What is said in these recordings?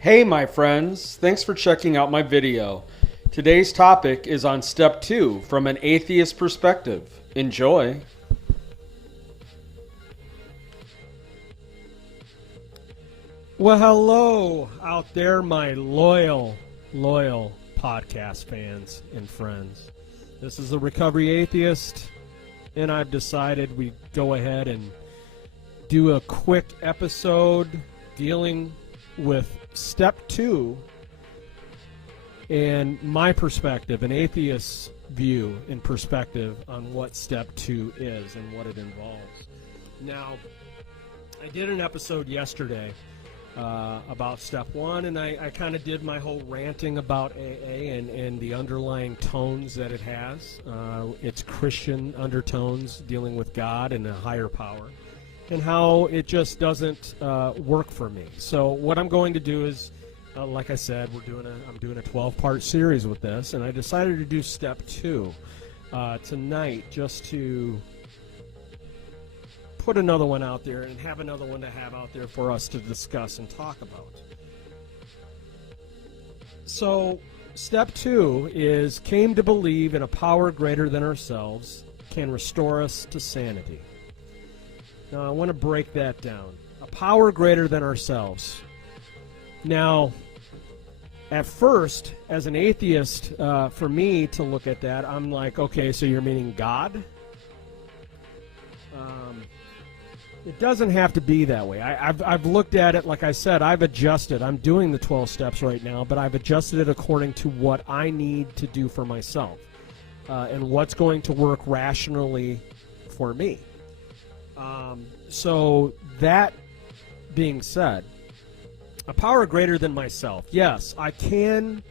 Hey my friends, thanks for checking out my video. Today's topic is on step 2 from an atheist perspective. Enjoy. Well, hello out there, my loyal podcast fans and friends. This is the Recovery Atheist, and I've decided we go ahead and do a quick episode dealing with step 2 and my perspective, an atheist's view and perspective on what step 2 is and what it involves. Now, I did an episode yesterday about step 1, and I kind of did my whole ranting about AA and the underlying tones that it has. It's Christian undertones dealing with God and a higher power, and how it just doesn't work for me. So what I'm going to do is, like I said, I'm doing a 12-part series with this, and I decided to do step 2 tonight, just to put another one out there and have another one to have out there for us to discuss and talk about. So step 2 is came to believe in a power greater than ourselves can restore us to sanity. Now I want to break that down. A power greater than ourselves. Now, at first, as an atheist, for me to look at that, I'm like, okay, so you're meaning God? It doesn't have to be that way. I've looked at it, like I said, I've adjusted. I'm doing the 12 steps right now, but I've adjusted it according to what I need to do for myself and what's going to work rationally for me. So that being said, a power greater than myself. Yes, I can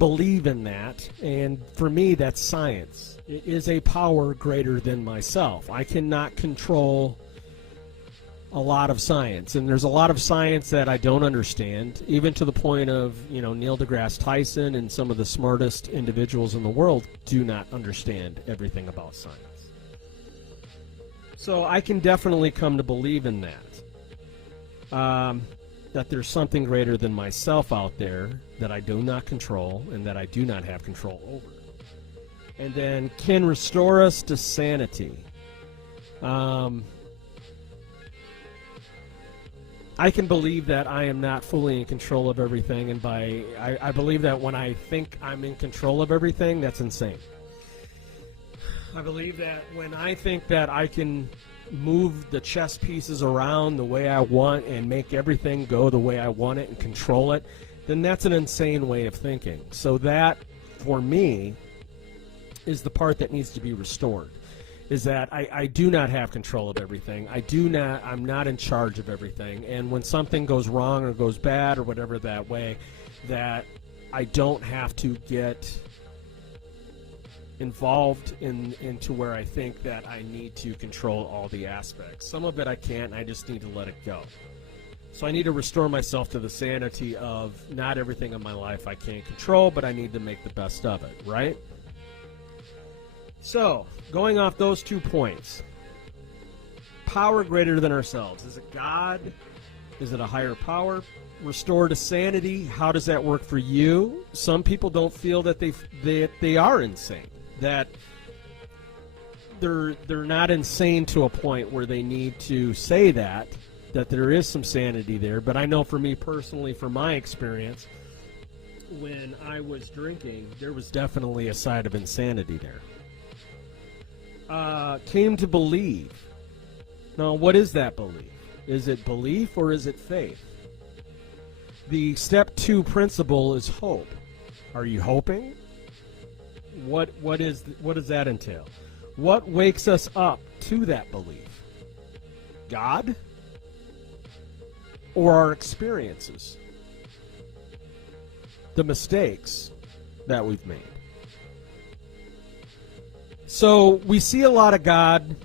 believe in that, and for me that's science. It is a power greater than myself. I cannot control a lot of science, and there's a lot of science that I don't understand, even to the point of, Neil deGrasse Tyson and some of the smartest individuals in the world do not understand everything about science. So I can definitely come to believe in that. That there's something greater than myself out there that I do not control and that I do not have control over. And then can restore us to sanity. I can believe that I am not fully in control of everything, and I believe that when I think I'm in control of everything, that's insane. I believe that when I think that I can move the chess pieces around the way I want and make everything go the way I want it and control it, then that's an insane way of thinking. So that, for me, is the part that needs to be restored, is that I do not have control of everything. I'm not in charge of everything. And when something goes wrong or goes bad or whatever that way, that I don't have to get involved into where I think that I need to control all the aspects. Some of it I can't, I just need to let it go. So I need to restore myself to the sanity of not everything in my life I can't control, but I need to make the best of it, right? So, going off those 2 points, power greater than ourselves. Is it God? Is it a higher power? Restore to sanity. How does that work for you? Some people don't feel that they are insane, that they're not insane to a point where they need to say that there is some sanity there. But I know for me personally, from my experience, when I was drinking, there was definitely a side of insanity there. Came to believe. Now, what is that belief? Is it belief or is it faith? The step 2 principle is hope. Are you hoping? What does that entail? What wakes us up to that belief? God? Or our experiences? The mistakes that we've made? So we see a lot of God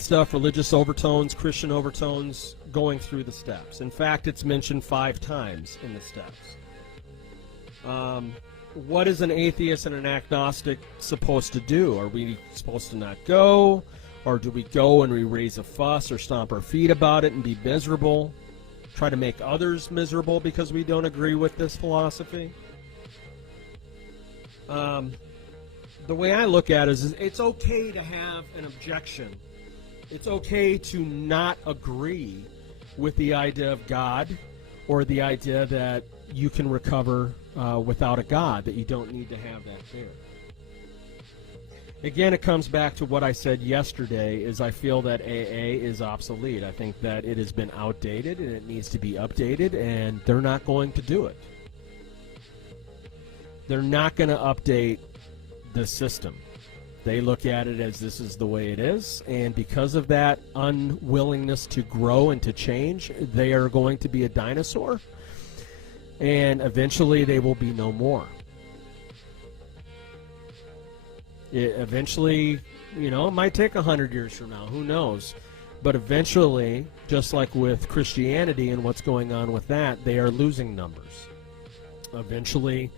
stuff, religious overtones, Christian overtones going through the steps. In fact, it's mentioned 5 times in the steps. What is an atheist and an agnostic supposed to do? Are we supposed to not go? Or do we go and we raise a fuss or stomp our feet about it and be miserable? try to make others miserable because we don't agree with this philosophy. The way I look at it is it's okay to have an objection. It's okay to not agree with the idea of God or the idea that you can recover without a God, that you don't need to have that fear. Again, it comes back to what I said yesterday, is I feel that AA is obsolete. I think that it has been outdated and it needs to be updated, and they're not going to do it. They're not going to update the system. They look at it as this is the way it is, and because of that unwillingness to grow and to change, they are going to be a dinosaur, and eventually they will be no more. Eventually, it might take 100 years from now, who knows? But eventually, just like with Christianity and what's going on with that, they are losing numbers. Eventually,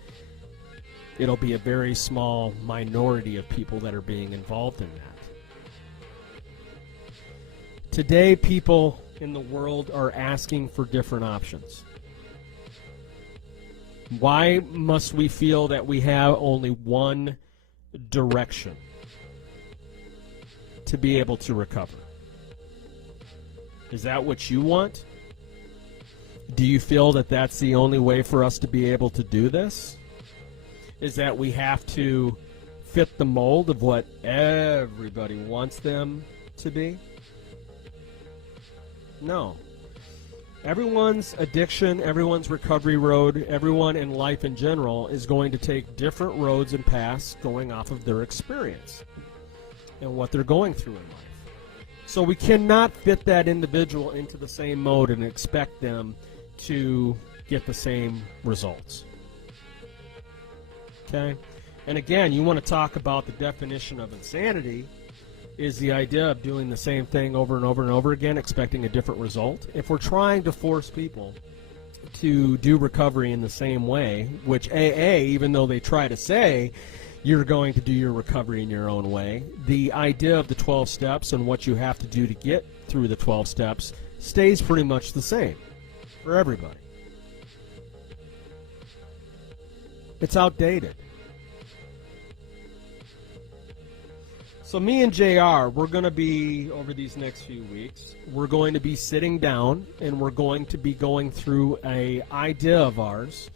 it'll be a very small minority of people that are being involved in that. Today, people in the world are asking for different options. Why must we feel that we have only one direction to be able to recover? Is that what you want? Do you feel that that's the only way for us to be able to do this? Is that we have to fit the mold of what everybody wants them to be? No. Everyone's addiction, everyone's recovery road, everyone in life in general is going to take different roads and paths going off of their experience and what they're going through in life. So we cannot fit that individual into the same mode and expect them to get the same results. Okay? And again, you want to talk about the definition of insanity is the idea of doing the same thing over and over and over again, expecting a different result. If we're trying to force people to do recovery in the same way, which AA, even though they try to say you're going to do your recovery in your own way, the idea of the 12 steps and what you have to do to get through the 12 steps stays pretty much the same for everybody. It's outdated. So me and JR, we're going to be, over these next few weeks, we're going to be sitting down and we're going to be going through an idea of ours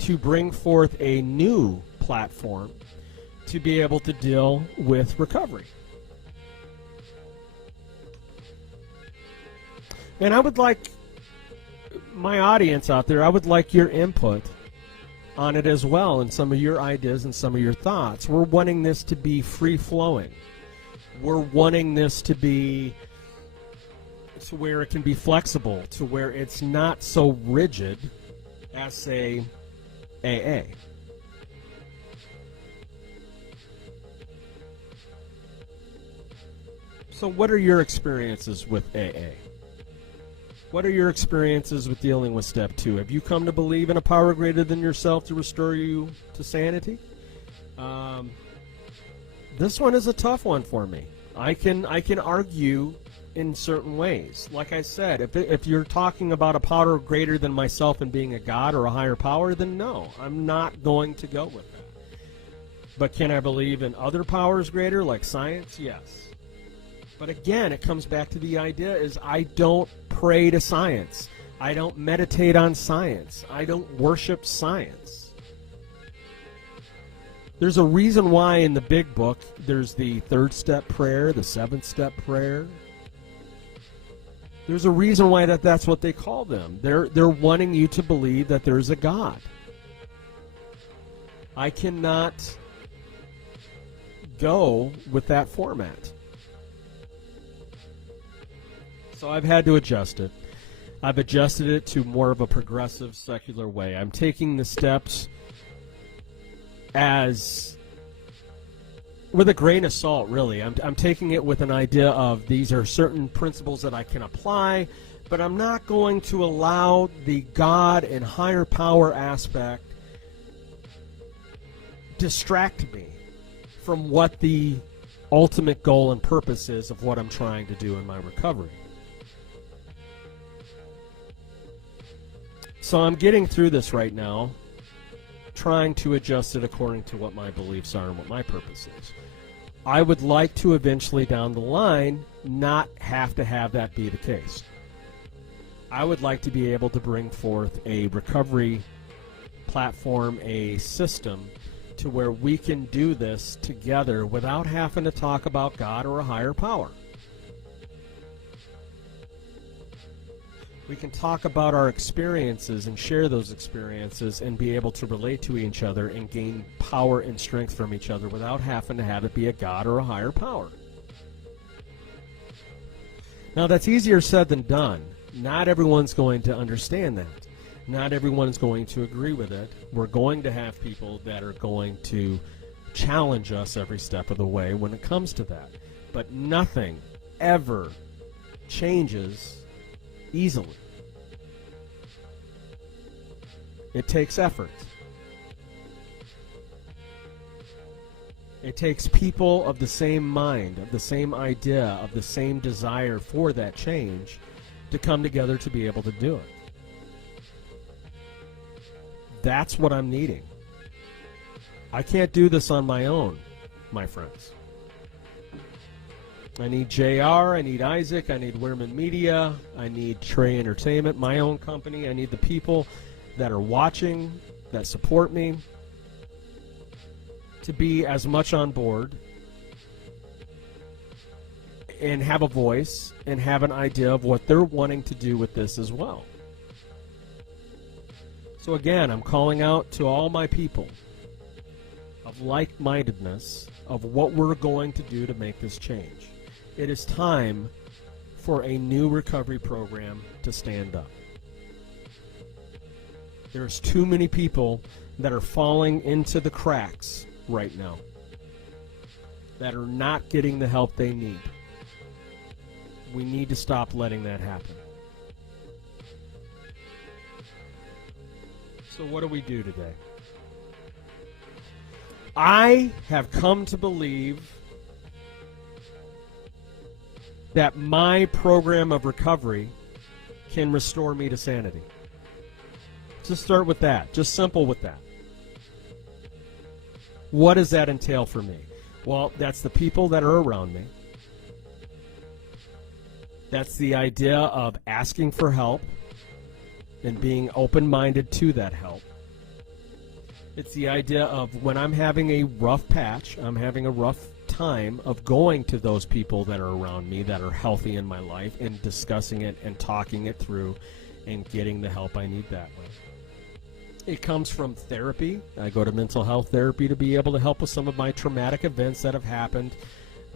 to bring forth a new platform to be able to deal with recovery. And I would like my audience out there, I would like your input on it as well, and some of your ideas and some of your thoughts. We're wanting this to be free-flowing. We're wanting this to be to where it can be flexible, to where it's not so rigid as, say, AA. So what are your experiences with AA? What are your experiences with dealing with step 2? Have you come to believe in a power greater than yourself to restore you to sanity? This one is a tough one for me. I can argue in certain ways. Like I said, if you're talking about a power greater than myself and being a god or a higher power, then no, I'm not going to go with that. But can I believe in other powers greater, like science? Yes. But again, it comes back to the idea is I don't pray to science. I don't meditate on science. I don't worship science. There's a reason why in the big book there's the 3rd step prayer, the 7th step prayer. There's a reason why that's what they call them. They're wanting you to believe that there's a God. I cannot go with that format. So I've had to adjust it. I've adjusted it to more of a progressive, secular way. I'm taking the steps as with a grain of salt, really. I'm taking it with an idea of these are certain principles that I can apply, but I'm not going to allow the God and higher power aspect distract me from what the ultimate goal and purpose is of what I'm trying to do in my recovery. So I'm getting through this right now, trying to adjust it according to what my beliefs are and what my purpose is. I would like to eventually down the line not have to have that be the case. I would like to be able to bring forth a recovery platform, a system to where we can do this together without having to talk about God or a higher power. We can talk about our experiences and share those experiences and be able to relate to each other and gain power and strength from each other without having to have it be a God or a higher power. Now, that's easier said than done. Not everyone's going to understand that. Not everyone's going to agree with it. We're going to have people that are going to challenge us every step of the way when it comes to that. But nothing ever changes easily. It takes effort. It takes people of the same mind, of the same idea, of the same desire for that change to come together to be able to do it. That's what I'm needing. I can't do this on my own, my friends. I need JR, I need Isaac, I need Wierman Media, I need Trey Entertainment, my own company. I need the people that are watching, that support me, to be as much on board and have a voice and have an idea of what they're wanting to do with this as well. So again, I'm calling out to all my people of like-mindedness of what we're going to do to make this change. It is time for a new recovery program to stand up. There's too many people that are falling into the cracks right now that are not getting the help they need. We need to stop letting that happen. So what do we do today? I have come to believe that my program of recovery can restore me to sanity. Just start with that. Just simple with that. What does that entail for me? Well, that's the people that are around me. That's the idea of asking for help and being open-minded to that help. It's the idea of when I'm having a rough patch, I'm having a rough time of going to those people that are around me that are healthy in my life and discussing it and talking it through and getting the help I need that way. It comes from therapy. I go to mental health therapy to be able to help with some of my traumatic events that have happened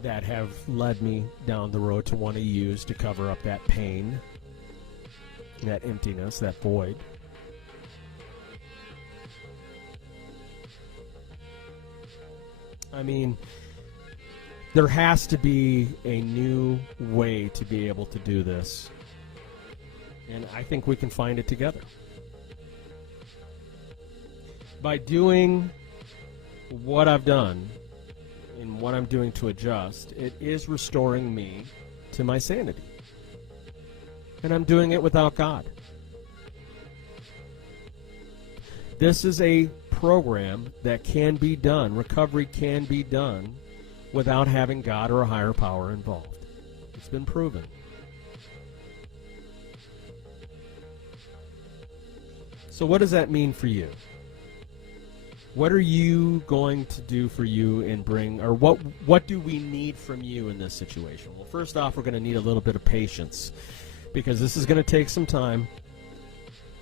that have led me down the road to want to use to cover up that pain, that emptiness, that void. I mean, there has to be a new way to be able to do this, and I think we can find it together. By doing what I've done and what I'm doing to adjust, it is restoring me to my sanity. And I'm doing it without God. This is a program that can be done, recovery can be done, without having God or a higher power involved. It's been proven. So what does that mean for you? What are you going to do for you and bring, or what do we need from you in this situation? Well, first off, we're going to need a little bit of patience, because this is going to take some time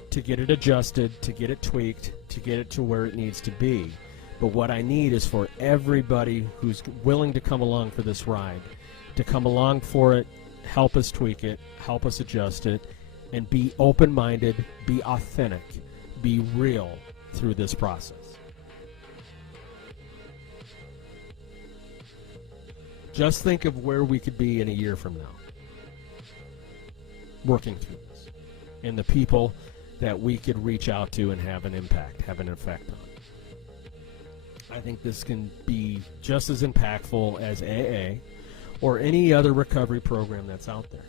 to get it adjusted, to get it tweaked, to get it to where it needs to be. But what I need is for everybody who's willing to come along for this ride to come along for it, help us tweak it, help us adjust it, and be open-minded, be authentic, be real through this process. Just think of where we could be in a year from now, working through this, and the people that we could reach out to and have an impact, have an effect on. I think this can be just as impactful as AA or any other recovery program that's out there.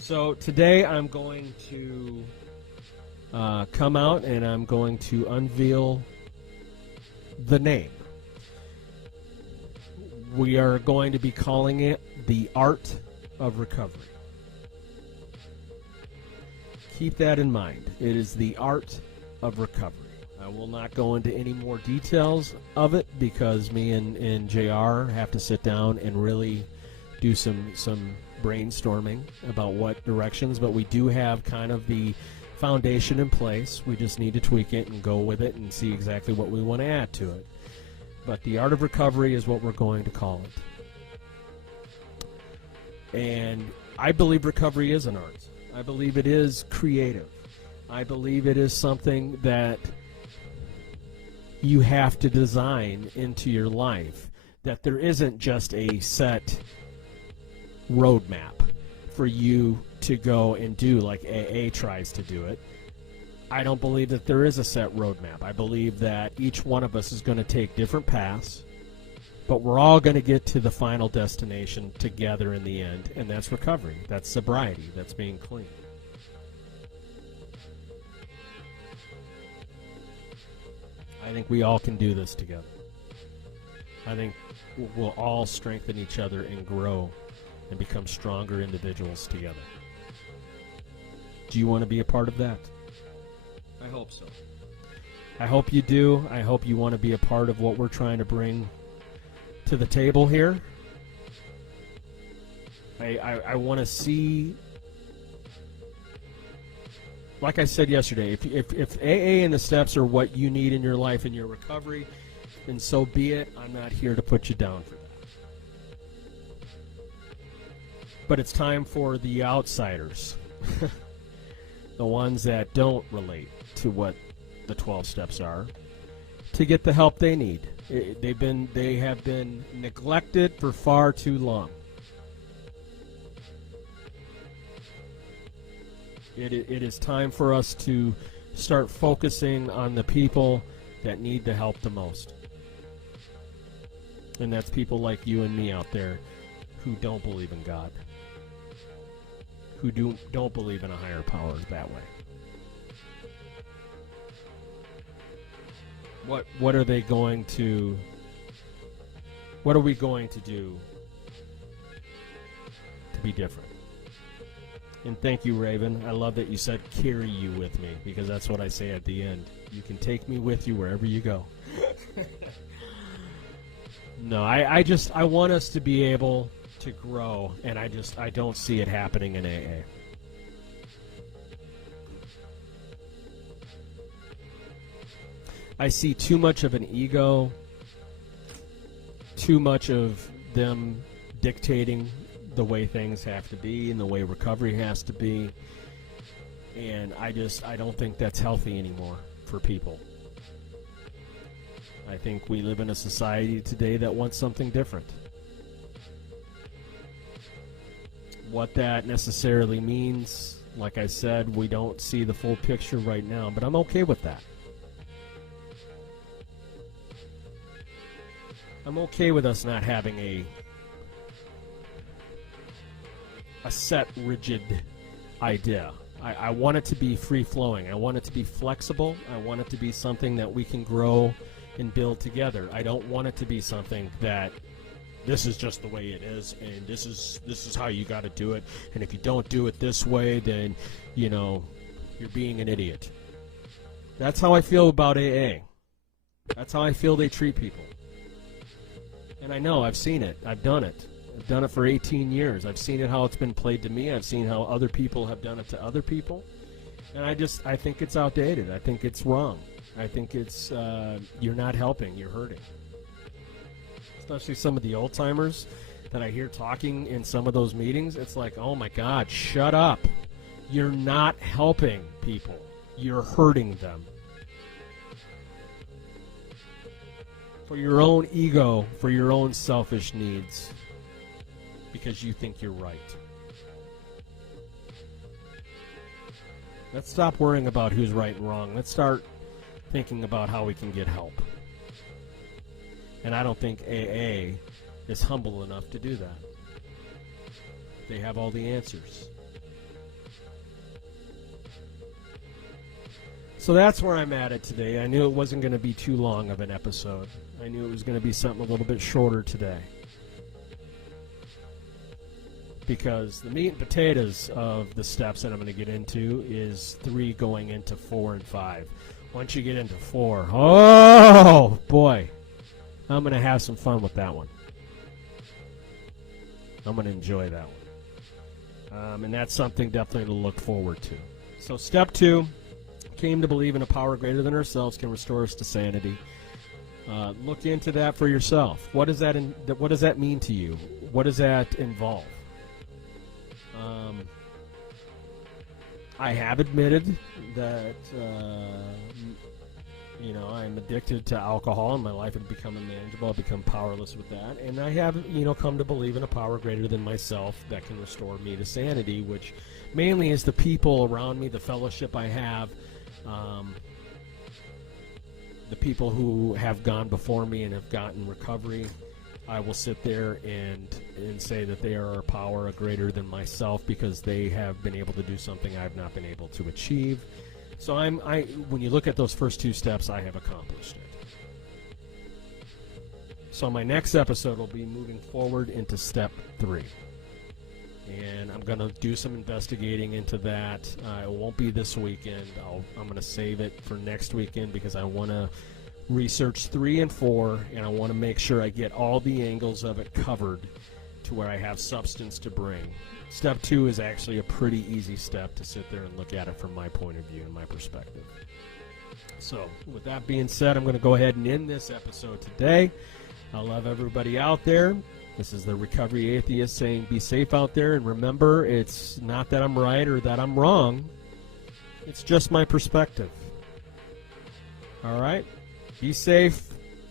So today I'm going to come out, and I'm going to unveil the name. We are going to be calling it the Art of Recovery. Keep that in mind. It is the Art of Recovery. I will not go into any more details of it because me and JR have to sit down and really do some brainstorming about what directions, but we do have kind of the foundation in place. We just need to tweak it and go with it and see exactly what we want to add to it. But the Art of Recovery is what we're going to call it. And I believe recovery is an art. I believe it is creative. I believe it is something that you have to design into your life, that there isn't just a set roadmap for you to go and do like AA tries to do it. I don't believe that there is a set roadmap. I believe that each one of us is going to take different paths, but we're all going to get to the final destination together in the end, and that's recovery. That's sobriety. That's being clean. I think we all can do this together. I think we'll all strengthen each other and grow and become stronger individuals together. Do you want to be a part of that? I hope so. I hope you do. I hope you want to be a part of what we're trying to bring to the table here. I want to see, like I said yesterday, if AA and the steps are what you need in your life and your recovery, then so be it. I'm not here to put you down for that. But it's time for the outsiders, the ones that don't relate to what the 12 steps are, to get the help they need. They have been neglected for far too long. It is time for us to start focusing on the people that need the help the most. And that's people like you and me out there who don't believe in God, who don't believe in a higher power that way. What are we going to do to be different? And thank you, Raven. I love that you said carry you with me, because that's what I say at the end. You can take me with you wherever you go. No, I want us to be able to grow, and I don't see it happening in AA. I see too much of an ego, too much of them dictating the way things have to be and the way recovery has to be, and I don't think that's healthy anymore for people. I think we live in a society today that wants something different. What that necessarily means, like I said, we don't see the full picture right now, but I'm okay with that. I'm okay with us not having a set, rigid idea. I want it to be free-flowing. I want it to be flexible. I want it to be something that we can grow and build together. I don't want it to be something that this is just the way it is, and this is how you got to do it, and if you don't do it this way, then, you're being an idiot. That's how I feel about AA. That's how I feel they treat people. And I know, I've seen it. I've done it. I've done it for 18 years. I've seen it how it's been played to me. I've seen how other people have done it to other people. And I think it's outdated. I think it's wrong. I think it's, you're not helping, you're hurting. Especially some of the old-timers that I hear talking in some of those meetings. It's like, oh my God, shut up. You're not helping people. You're hurting them. For your own ego, for your own selfish needs, because you think you're right. Let's stop worrying about who's right and wrong. Let's start thinking about how we can get help. And I don't think AA is humble enough to do that. They have all the answers. So that's where I'm at today. I knew it wasn't going to be too long of an episode. I knew it was going to be something a little bit shorter today. Because the meat and potatoes of the steps that I'm going to get into is 3 going into 4 and 5. Once you get into 4, oh boy, I'm going to have some fun with that one. I'm going to enjoy that one. And that's something definitely to look forward to. So step 2, came to believe in a power greater than ourselves can restore us to sanity. Look into that for yourself. What does that mean to you? What does that involve? I have admitted that I'm addicted to alcohol, and my life had become unmanageable. I've become powerless with that, and I have come to believe in a power greater than myself that can restore me to sanity, which mainly is the people around me, the fellowship I have, the people who have gone before me and have gotten recovery. I will sit there and say that they are a power greater than myself because they have been able to do something I've not been able to achieve. So when you look at those first 2 steps, I have accomplished it. So my next episode will be moving forward into step 3. And I'm going to do some investigating into that. It won't be this weekend. I'm going to save it for next weekend because I want to research 3 and 4, and I want to make sure I get all the angles of it covered to where I have substance to bring. Step 2 is actually a pretty easy step to sit there and look at it from my point of view and my perspective. So with that being said, I'm going to go ahead and end this episode today. I love everybody out there. This is the Recovery Atheist saying be safe out there, and remember, it's not that I'm right or that I'm wrong. It's just my perspective. All right? Be safe.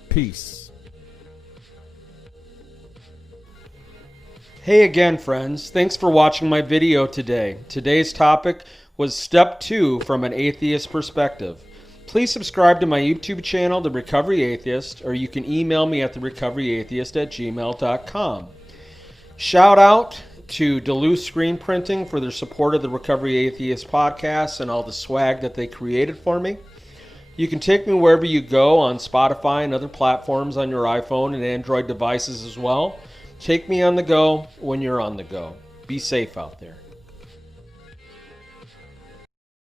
Peace. Hey again, friends. Thanks for watching my video today. Today's topic was Step 2 from an atheist perspective. Please subscribe to my YouTube channel, The Recovery Atheist, or you can email me at therecoveryatheist@gmail.com. Shout out to Duluth Screen Printing for their support of the Recovery Atheist podcast and all the swag that they created for me. You can take me wherever you go on Spotify and other platforms on your iPhone and Android devices as well. Take me on the go when you're on the go. Be safe out there.